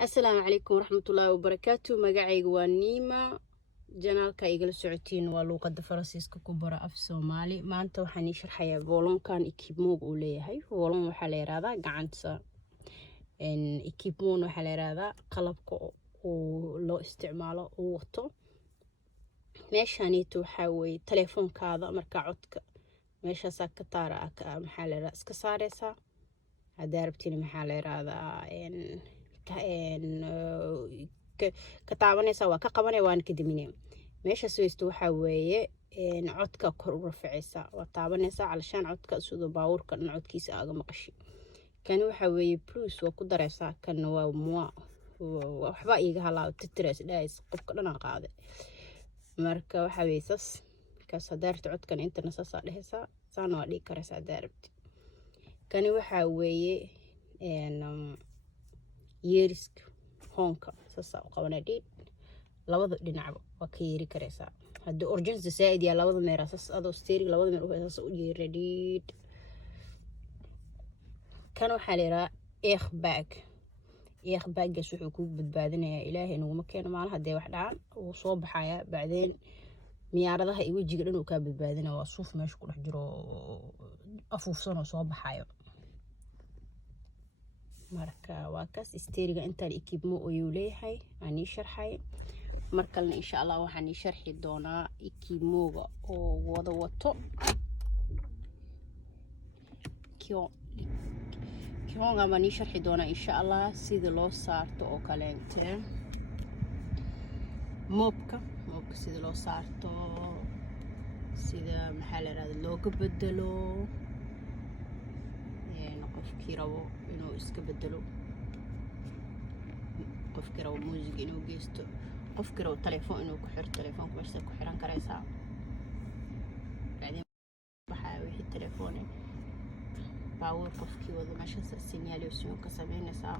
السلام عليكم ورحمة الله وبركاته. مقاعي وانيمة جنالك إيقل سعوتين ولوقة فرنسيسكا كبرى أف سومالي ما أنت وحني شرحيا فولون كان إكيبموغ وليهي فولون وحالي رادا قعنتسا إن إكيبمون وحالي رادا قلبكو ولو استعماله ووطو meeshaaniitu waxaa weeye telefoonkaada markaa codka meeshaasaa ka taara maxaa la yidhahdaa iska saareysaa haddaa rabtiin maxaa la yidhahdaa ka taabanaysaa waa ka qabanaya waana ka daminaya meeshaas weysto waxaa weeye codka kor u rafacaysaa waa taabanaysaa calashaan codka sidoo baabuurka dhan codkiisa aaga maqashi kani waxaa weeye plus waa ku daraysaa kana waa mua waxba iiga halaaw titirays dhahays qofka dhanaa qaaday marka waxa weysas kaas hadaarta codkan intana saasaa dhehaysaa saana waa dhigi karaysaa hadaa rabti kani waxaa weeye yeeriska hoonka saasaa u qabanaa dhiid labada dhinacba waa ka yeeri karaysaa haddii urgency saaid yaa labada meera saas adoo steering labada meer saas u yeera dhiid kan waxaa la yidhahaa airbaggaas wuxuu kugu badbaadinayaa ilaahay inaguma keeno maalin haddee wax dhacaan wuu soo baxayaa bacdeen miyaaradaha iyo wejiga dhan uu kaa badbaadinaya waa suuf meesha ku dhex jiro afuufsanoo soo baxayo marka waa kaas isteeriga intaan ikibmo ayuu leeyahay aan ii sharxay mar kalena insha allah waxaan ii sharxi doonaa ikibmoga oo wada wato كيون غاماني شرحي دونا إن شاء الله سيد لو صارتو أو كالنتين موبكا سيد لو صارتو سيد محل هذا لو قبدلو يعني قف كيرو إنه إسكبدلو قف كيرو موزيك إنه جيستو قف كيرو تليفون إنه كحر تليفون كبرسة كحران كريسا بعدين بحاول التليفوني باور qofkii wada meeshaas signal iyo ka sameynaysaa